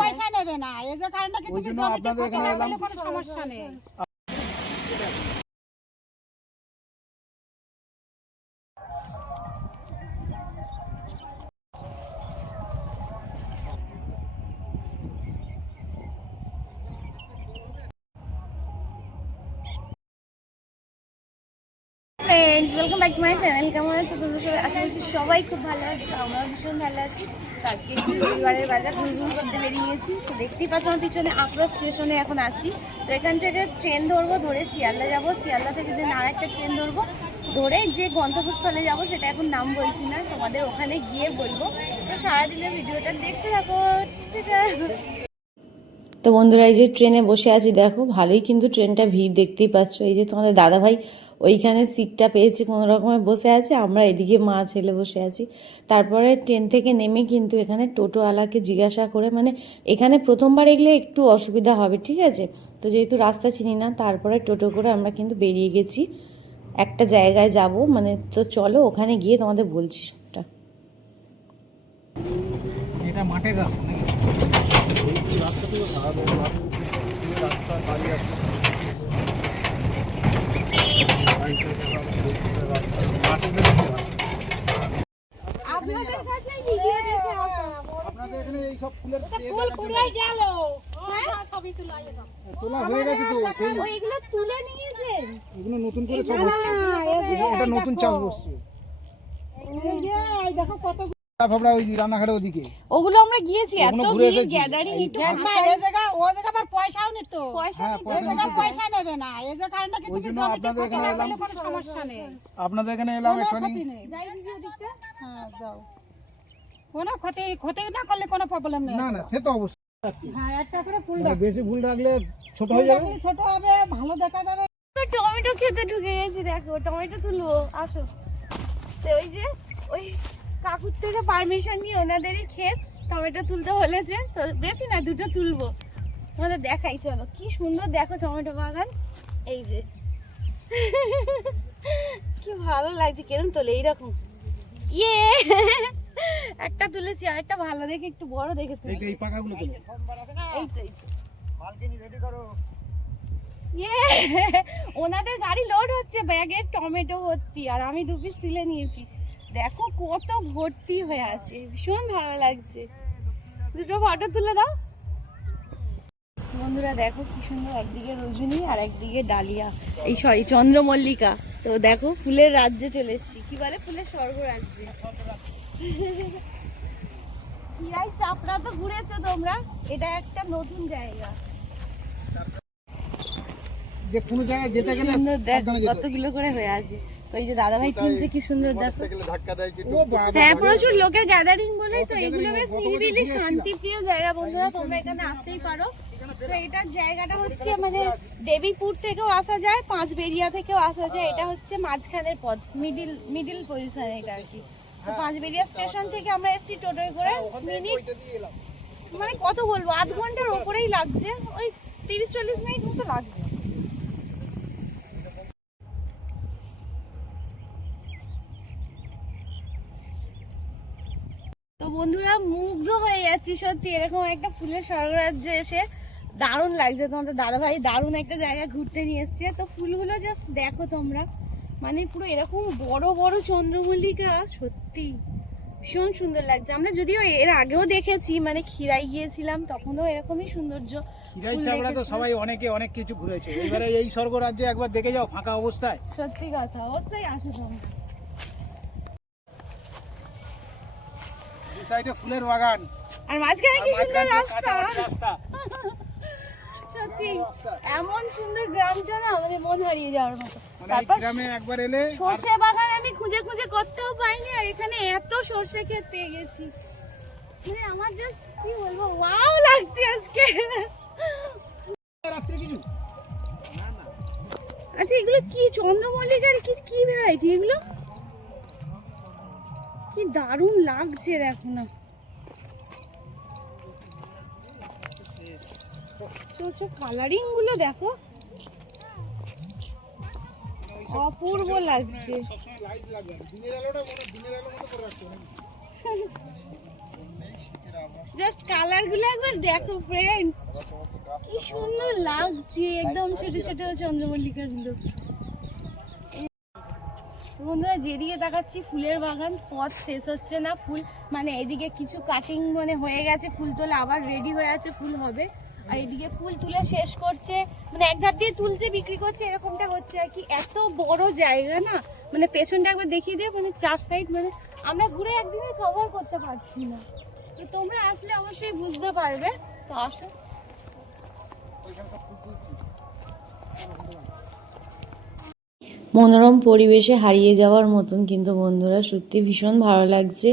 পয়সা নেবে না, এই যে কারণটা কিন্তু কোনো সমস্যা নেই। Friends, welcome back to my channel. কেমন আছো তোমরা সবাই? আশা করছি সবাই খুব ভালো আছো, আমরাও ভীষণ ভালো আছি। তো আজকে রবিবারের বাজার ঘুরঘুর করতে বেরিয়েছি। তো দেখতেই পাচ্ছ আমার পিছনে আকরা স্টেশনে এখন আছি। তো এখান থেকে ট্রেন ধরবো, ধরে শিয়ালদা যাবো, শিয়ালদা থেকে দিন আর একটা ট্রেন ধরবো, ধরে যে গন্তব্যস্থলে যাবো সেটা এখন নাম বলছি না, তোমাদের ওখানে গিয়ে বলবো। তো সারাদিনের ভিডিওটা দেখতে থাকো। তো বন্ধুরা, এই যে ট্রেনে বসে আছি, দেখো ভালোই কিন্তু ট্রেনটা ভিড় দেখতেই পাচ্ছ। এই যে তোমাদের দাদাভাই ওইখানে সিটটা পেয়েছে, কোনো রকমে বসে আছে, আমরা এদিকে মা ছেলে বসে আছি। তারপরে ট্রেন থেকে নেমে কিন্তু এখানে টোটোওয়ালাকে জিজ্ঞাসা করে, মানে এখানে প্রথমবার এগলে একটু অসুবিধা হবে, ঠিক আছে। তো যেহেতু রাস্তা চিনি না, তারপরে টোটো করে আমরা কিন্তু বেরিয়ে গেছি, একটা জায়গায় যাব, মানে তো চলো ওখানে গিয়ে তোমাদের বলছি সেটা। এটা মাঠের রাস্তা নাকি? আপনাদের এখানে এই সব ফুলের ফুল পুরাই গেল, সবই তোলা হয়ে গেছে। তো সেই ওইগুলো তুলে নিয়েছেন, এগুলো নতুন করে সব হচ্ছে, এটা নতুন চাষ বসছে। এই দেখো কত ভাবনা ওই রান্নাঘাটের ওদিকে ওগুলো আমরা গিয়েছি, এত গ্যাদারিং। এই জায়গা ও জায়গা আবার পয়সাও নিত, পয়সা এই জায়গা পয়সা নেবে না, এই যে কারণটা কিন্তু কোনো সমস্যা নেই। আপনাদের এখানে এলাম এখানে। যাই দিদি ওদিকটা। হ্যাঁ যাও, কোনো ক্ষতি না করলে কোনো প্রবলেম নেই। না না, সে তো অবশ্যই। হ্যাঁ, একটা করে ফুল বেশি ফুল রাখলে ছোট হয়ে যাবে, ছোট হবে, ভালো দেখা যাবে। টমেটো খেতে ঢুকে গেছি, দেখো টমেটো তুলবো, আসো। তো ওই যে ওই কাকুর থেকে পারমিশন নিয়ে ওনাদেরই ক্ষেত, টমেটো তুলতে বলেছে, তো বেশি না দুটো তুলবো, তোমাদের দেখাই চলো। কি সুন্দর দেখো টমেটো বাগান, এই যে কি ভালো লাগছে, কেরম তোলে এইরকম। ইয়ে একটা তুলেছি, আর একটা ভালো দেখে একটু বড় দেখে তুলি। এই পাকাগুলো তোলো। এই তো মালকিনি রেডি করো। ইয়ে ওনাদের গাড়ি লোড হচ্ছে, ব্যাগে টমেটো ভর্তি, আর আমি 2 পিস তুলে নিয়েছি। দেখো কত ভর্তি হয়ে আছে, ভীষণ ভালো লাগছে। দুটো ফটো তুলে দাও বন্ধুরা, দেখো কি সুন্দর, একদিকে রজনী আর একদিকে ডালিয়া, এই সরি চন্দ্রমল্লিকা। তো দেখো ফুলের রাজ্যে চলে এসেছি, কি বলে ফুলের স্বর্গ রাজ্যে। ইয়াই চাপড়া তো ঘুরেছো তোমরা, এটা একটা নতুন জায়গা। যে কোনো জায়গায় যেতে গেলে সুন্দর দেখো কত কিলো করে হয়ে আছে। ওই যে দাদাভাই তুলছে, কি সুন্দর দেখো। হ্যাঁ, প্রচুর লোকের গ্যাদারিং বলে তো এগুলো বেশ নিরিবিলি শান্তিপ্রিয় জায়গা। বন্ধুরা তোমরা এখানে আসতেই পারো। তো এটার জায়গাটা হচ্ছে মানে দেবীপুর থেকেও আসা যায়, পাঁচবেড়িয়া থেকেও আসা যায়। এটা হচ্ছে মাঝখানের পথ, মিডিল পজিশন এটা আর কি। তো পাঁচবেড়িয়া স্টেশন থেকে আমরা এসেছি টোটোয় করে, মিনিট মানে কত বলবো, আধ ঘন্টার ওপরেই লাগছে, ওই 30-40 মিনিট মতো লাগবে। তো বন্ধুরা মুগ্ধ হয়ে যাচ্ছি সত্যি, এরকম একটা ফুলের স্বর্গরাজ্যে এসে দারুণ লাগছে। তোমাদের দাদাভাই দারুণ একটা জায়গা ঘুরতে নিয়ে এসছে। তো ফুলগুলো জাস্ট দেখো তোমরা, মানে পুরো এরকম বড় বড় চন্দ্রমল্লিকা, সত্যি ভীষণ সুন্দর লাগছে। আমরা যদিও এর আগেও দেখেছি, মানে খিরাই গিয়েছিলাম, তখনও এরকমই সৌন্দর্য। খিরাই চাপড়া তো সবাই অনেকে অনেক কিছু ঘুরেছে, এবারে এই স্বর্গরাজ্যে একবার দেখে যাও ফাঁকা অবস্থায়। সত্যি কথা, অবশ্যই আসো তোমরা। এই সাইডে ফুলের বাগান, আর মাঝখানে কি সুন্দর রাস্তা, রাস্তা। সত্যি এমন সুন্দর গ্রামটা না, আমাদের মন হারিয়ে যাওয়ার মতো। মানে তারপর গ্রামে একবার এলে সর্ষে বাগান আমি খুঁজে খুঁজে করতেও পাইনি, আর এখানে এত সর্ষে ক্ষেত পেয়ে গেছি, মানে আমার জাস্ট কি বলবো, ওয়াও লাগছে আজকে। রাত্রে কিছু আচ্ছা এগুলো কি চন্দ্রমল্লিকার কি ভ্যারাইটি এগুলো? কি দারুণ লাগছে দেখো না, কালারিং গুলো দেখো, অপূর্ব লাগছে। সবসময় লাইট লাগবে, দিনের আলোটা দিনের আলোর মতো করে রাখতে হবে। জাস্ট কালার গুলো একবার দেখো ফ্রেন্ডস, কি সুন্দর লাগছে, একদম ছোট ছোট চন্দ্রমল্লিকা গুলো। বন্ধুরা যেদিকে দেখাচ্ছি ফুলের বাগান, পথ শেষ হচ্ছে না, ফুল মানে এদিকে কিছু কাটিং মানে হয়ে গেছে, ফুল তোলা আবার রেডি হয়ে আছে, ফুল হবে। আর এদিকে ফুল তুলে শেষ করছে, মানে এক ধার দিয়ে তুলছে বিক্রি করছে, এরকমটা হচ্ছে আর কি। এত বড় জায়গা না, মানে পেছনটা একবার দেখিয়ে দিয়ে, মানে 4 সাইড, মানে আমরা ঘুরে একদিনে কভার করতে পারছি না। তো তোমরা আসলে অবশ্যই বুঝতে পারবে, তো আসো। মনোরম পরিবেশে হারিয়ে যাওয়ার মতন, কিন্তু বন্ধুরা সত্যি ভীষণ ভালো লাগছে।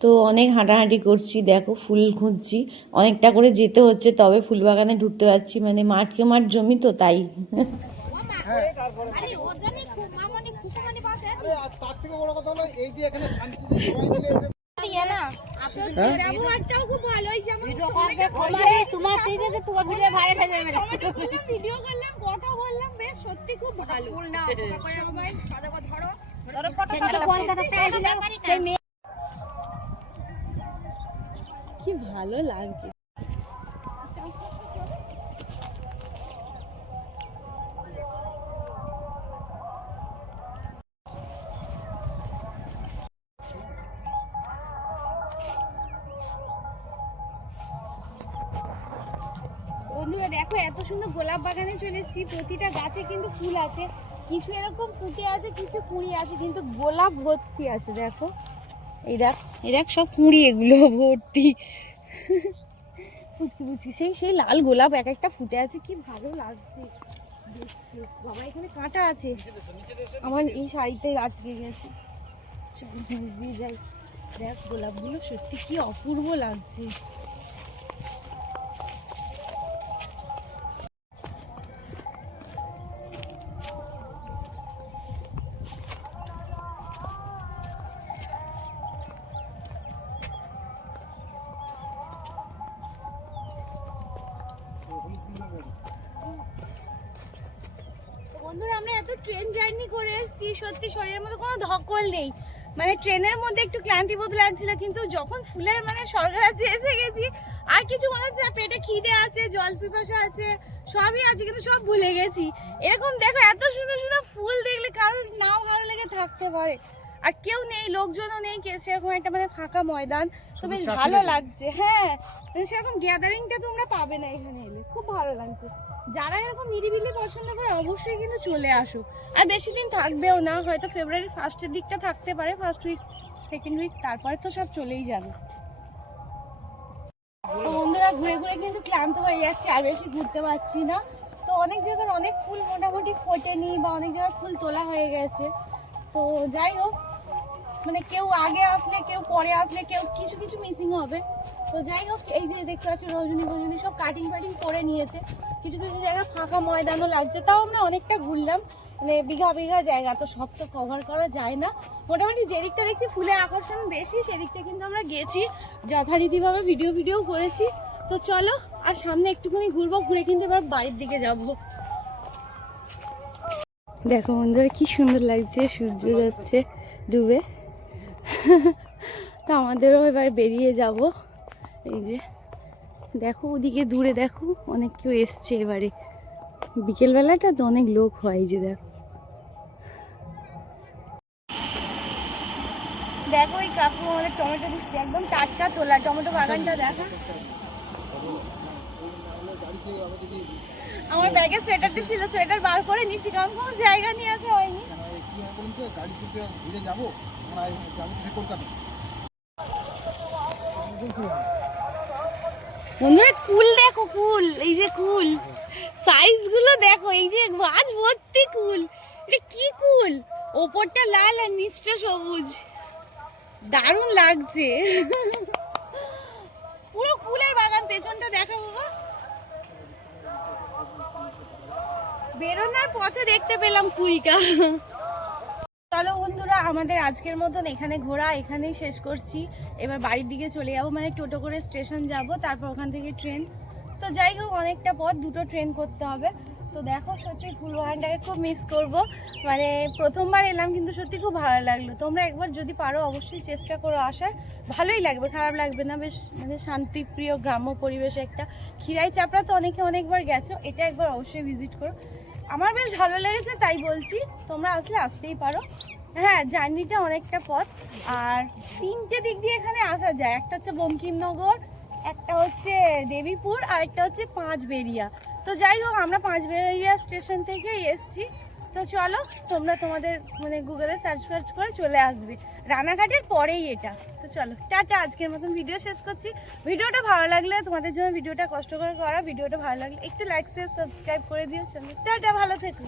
তো অনেক হাঁটাহাঁটি করছি, দেখো ফুল খুঁজছি, অনেকটা করে যেতে হচ্ছে তবে ফুল বাগানে ঢুকতে পারছি, মানে মাঠকে মাঠ জমি তো তাই। তার থেকে বড় কথা হলো এই যে এখানে শান্তিতে সবাই মিলে এসে ব্যবহারটাও খুব ভালো, এই যেমন তোমার থেকে তোমার ভিডিও ভাইরাল হয়ে যাবে, ভিডিও করলাম, কথা বললাম, বেশ সত্যি খুব ভালো। সবাই সাদা ধরো ধরো ফটো কি ভালো লাগছে। বন্ধুরা দেখো এত সুন্দর গোলাপ বাগানে চলে এসেছি, প্রতিটা গাছে কিন্তু ফুল আছে, কিছু এরকম ফুটে আছে, কিছু কুঁড়ি আছে, কিন্তু গোলাপ ভর্তি আছে। দেখো এই দেখ সব কুঁড়ি, এগুলো ভর্তি পুচকি পুচকি সেই সেই লাল গোলাপ এক একটা ফুটে আছে, কি ভালো লাগছে দেখতে। বাবা এখানে কাঁটা আছে, আমার এই শাড়িতে আটকে গেছে, চল দিয়ে যাই। দেখ গোলাপগুলো সত্যি কি অপূর্ব লাগছে। বন্ধুরা আমরা এত ট্রেন জার্নি করে এসেছি, সত্যি শরীরের মধ্যে কোনো ধকল নেই, মানে ট্রেনের মধ্যে একটু ক্লান্তিবোধ লাগছিল, কিন্তু যখন ফুলের মানে স্বর্গরাজ্যে এসে গেছি আর কিছু মনে হচ্ছে পেটে খিদে আছে, জল পিপাসা আছে, সবই আছে, কিন্তু সব ভুলে গেছি। এরকম দেখো এত সুন্দর সুন্দর ফুল দেখলে কারোর নাও ভালো লেগে থাকতে পারে, আর কেউ নেই, লোকজনও নেই, সেরকম একটা মানে ফাঁকা ময়দান, তো বেশ ভালো লাগছে। হ্যাঁ সেরকম গ্যাদারিংটা তোমরা পাবে না এখানে এলে, খুব ভালো লাগছে। যারা এরকম নিরিবিলি পছন্দ করে অবশ্যই কিন্তু চলে আসো, আর বেশি দিন থাকবেও না, হয়তো ফেব্রুয়ারি ফার্স্টের দিকটা থাকতে পারে, ফার্স্ট উইক সেকেন্ড উইক, তারপরে তো সব চলেই যাবে। তো বন্ধুরা ঘুরে ঘুরে কিন্তু ক্লান্ত হয়ে যাচ্ছে, আর বেশি ঘুরতে পারছি না। তো অনেক জায়গার অনেক ফুল মোটামুটি ফোটেনি, বা অনেক জায়গার ফুল তোলা হয়ে গেছে। তো যাই হোক, মানে কেউ আগে আসলে কেউ পরে আসলে কেউ কিছু কিছু মিসিং হবে। তো যাই হোক, এই যে দেখতে পাচ্ছি রজনী সব কাটিং করে নিয়েছে, কিছু কিছু জায়গা ফাঁকা ময়দানও লাগছে, তাও আমরা অনেকটা ঘুরলাম, মানে বিঘা বিঘা জায়গা, তো সব তো কভার করা যায় না। মোটামুটি যেদিকটা দেখছি ফুলের আকর্ষণ বেশি সেদিকটা কিন্তু আমরা গেছি, যথারীতিভাবে ভিডিও করেছি। তো চলো আর সামনে একটুখানি ঘুরবো, ঘুরে কিন্তু এবার বাড়ির দিকে যাব। দেখো বন্ধুরা কি সুন্দর লাগছে, সূর্য যাচ্ছে ডুবে। তো আমাদেরও এবার বেরিয়ে যাব। এই যে দেখো ওদিকে দূরে দেখো অনেক কেউ এসছে এবারে, বিকেলবেলাটা তো অনেক লোক হয়। এই যে দেখো এই কাকু আমাদের টমেটো দিচ্ছে, একদম টাটকা তোলা টমেটো বাগানটা দেখো। আমার ব্যাগে সোয়েটারটা ছিল, সোয়েটার বার করে নিচ্ছি, কারণ কোনো জায়গা নিয়ে আসা হয়নি। বন্ধুরা কুল দেখো, কুল, এই যে কুল সাইজ গুলো দেখো, এই যে গাছ ভর্তি কুল। এটা কি কুল, ওপরটা লাল আর নিচটা সবুজ, দারুণ লাগছে। পুরো ফুলের বাগান, পেছনটা দেখো বাবা। বেরোনোর পথে দেখতে পেলাম কুলটা। চলো বন্ধুরা আমাদের আজকের মতন এখানে ঘোরা এখানেই শেষ করছি। এবার বাড়ির দিকে চলে যাবো, মানে টোটো করে স্টেশন যাব, তারপর ওখান থেকে ট্রেন। তো যাই হোক অনেকটা পথ, দুটো ট্রেন করতে হবে। তো দেখো সত্যি ফুলবাগানটাকে খুব মিস করব, মানে প্রথমবার এলাম কিন্তু সত্যি খুব ভালো লাগলো। তোমরা একবার যদি পারো অবশ্যই চেষ্টা করো আসার, ভালোই লাগবে, খারাপ লাগবে না। বেশ মানে শান্তিপ্রিয় গ্রাম্য পরিবেশ একটা। খিরাই চাপড়া তো অনেকে অনেকবার গেছো, এটা একবার অবশ্যই ভিজিট করো। আমার বেশ ভালো লেগেছে তাই বলছি, তোমরা আসলে আসতেই পারো। হ্যাঁ, জার্নিটা অনেকটা পথ, আর 3টে দিক দিয়ে এখানে আসা যায়। একটা হচ্ছে বঙ্কিমনগর, একটা হচ্ছে দেবীপুর, আর একটা হচ্ছে পাঁচবেড়িয়া। তো যাই হোক, আমরা পাঁচবেড়িয়া স্টেশন থেকেই এসছি। তো চলো, তোমরা তোমাদের মানে গুগলে সার্চ ফার্চ করে চলে আসবে, রানাঘাটের পরেই এটা। তো চলো টাটা, আজকের মতন ভিডিও শেষ করছি। ভিডিওটা ভালো লাগলে, তোমাদের জন্য ভিডিওটা কষ্ট করে করা, ভিডিওটা ভালো লাগলে একটু লাইক শেয়ার সাবস্ক্রাইব করে দিও। চলো টাটা, ভালো থেকো।